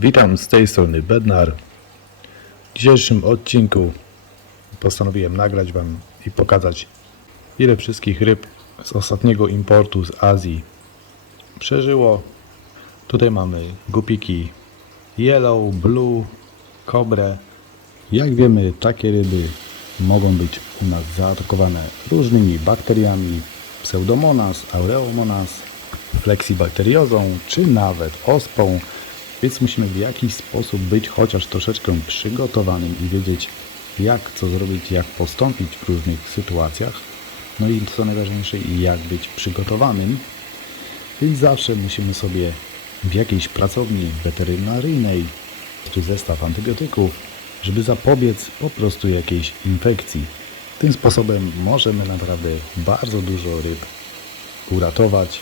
Witam z tej strony Bednar. W dzisiejszym odcinku postanowiłem nagrać Wam i pokazać ile wszystkich ryb z ostatniego importu z Azji przeżyło. Tutaj mamy gupiki yellow, blue, kobrę. Jak wiemy, takie ryby mogą być u nas zaatakowane różnymi bakteriami Pseudomonas, Aureomonas, flexibakteriozą czy nawet ospą, więc musimy w jakiś sposób być chociaż troszeczkę przygotowanym i wiedzieć jak co zrobić, jak postąpić w różnych sytuacjach. No i co najważniejsze, jak być przygotowanym. Więc zawsze musimy sobie w jakiejś pracowni weterynaryjnej czy zestaw antybiotyków, żeby zapobiec po prostu jakiejś infekcji. Tym sposobem możemy naprawdę bardzo dużo ryb uratować.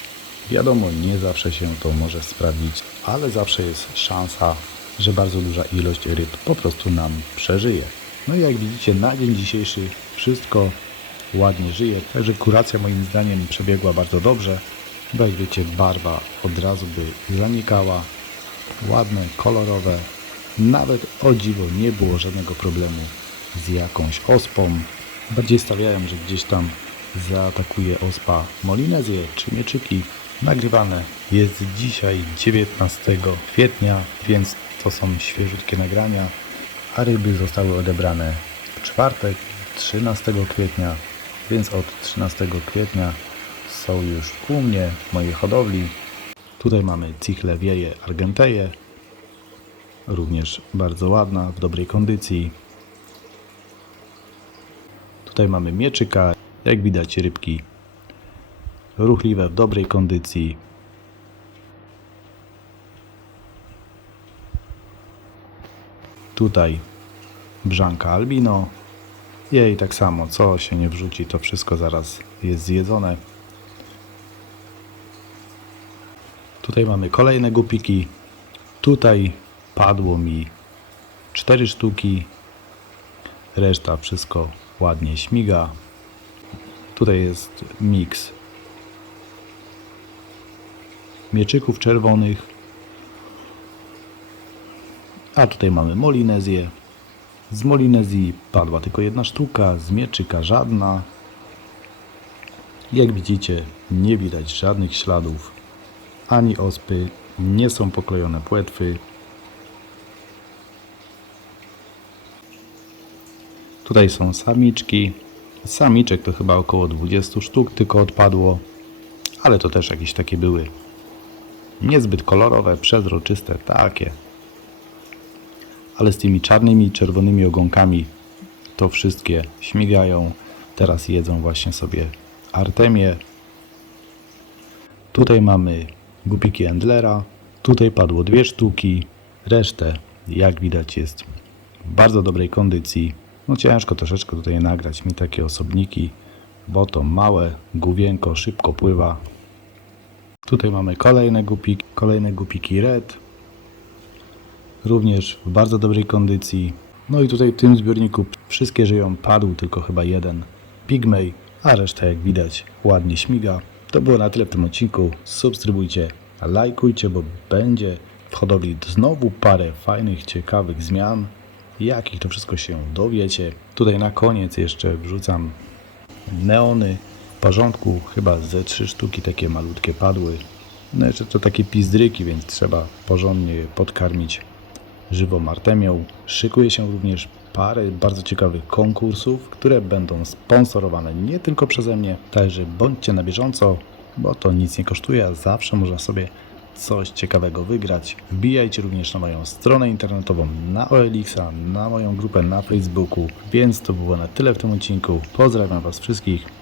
Wiadomo, nie zawsze się to może sprawdzić, ale zawsze jest szansa, że bardzo duża ilość ryb po prostu nam przeżyje. No i jak widzicie, na dzień dzisiejszy wszystko ładnie żyje, także kuracja moim zdaniem przebiegła bardzo dobrze. Bo jak wiecie, barwa od razu by zanikała, ładne, kolorowe. Nawet o dziwo nie było żadnego problemu z jakąś ospą. Bardziej stawiałem, że gdzieś tam zaatakuje ospa molinezję czy mieczyki. Nagrywane jest dzisiaj 19 kwietnia, więc to są świeżutkie nagrania, a ryby zostały odebrane w czwartek 13 kwietnia, więc od 13 kwietnia są już u mnie w mojej hodowli. Tutaj mamy cichlę wieje argenteję, również bardzo ładna, w dobrej kondycji. Tutaj mamy mieczyka, jak widać rybki ruchliwe, w dobrej kondycji. Tutaj brzanka albino. Jej tak samo, co się nie wrzuci, to wszystko zaraz jest zjedzone. Tutaj mamy kolejne gupiki. Tutaj padło mi 4 sztuki. Reszta wszystko ładnie śmiga. Tutaj jest miks mieczyków czerwonych. A tutaj mamy molinezję. Z molinezji padła tylko jedna sztuka, z mieczyka żadna. Jak widzicie, nie widać żadnych śladów ani ospy, nie są poklejone płetwy. Tutaj są samiczki. Samiczek to chyba około 20 sztuk tylko odpadło, ale to też jakieś takie były niezbyt kolorowe, przezroczyste, takie. Ale z tymi czarnymi i czerwonymi ogonkami to wszystkie śmigają. Teraz jedzą właśnie sobie artemię. Tutaj mamy gupiki Endlera. Tutaj padło dwie sztuki. Resztę, jak widać, jest w bardzo dobrej kondycji. No ciężko troszeczkę tutaj nagrać mi takie osobniki, bo to małe, główienko szybko pływa. Tutaj mamy kolejne gupiki, kolejne gupiki red. Również w bardzo dobrej kondycji. No i tutaj w tym zbiorniku wszystkie żyją, padł tylko chyba jeden pigmej, a reszta jak widać ładnie śmiga. To było na tyle w tym odcinku. Subskrybujcie, lajkujcie, bo będzie w hodowli znowu parę fajnych, ciekawych zmian. Jakich to wszystko się dowiecie. Tutaj na koniec jeszcze wrzucam neony porządku, chyba ze trzy sztuki takie malutkie padły. No jeszcze to takie pizdryki, więc trzeba porządnie je podkarmić żywą artemią. Szykuje się również parę bardzo ciekawych konkursów, które będą sponsorowane nie tylko przeze mnie, także bądźcie na bieżąco, bo to nic nie kosztuje, a zawsze można sobie coś ciekawego wygrać. Wbijajcie również na moją stronę internetową, na OLX, na moją grupę na Facebooku. Więc to było na tyle w tym odcinku. Pozdrawiam Was wszystkich.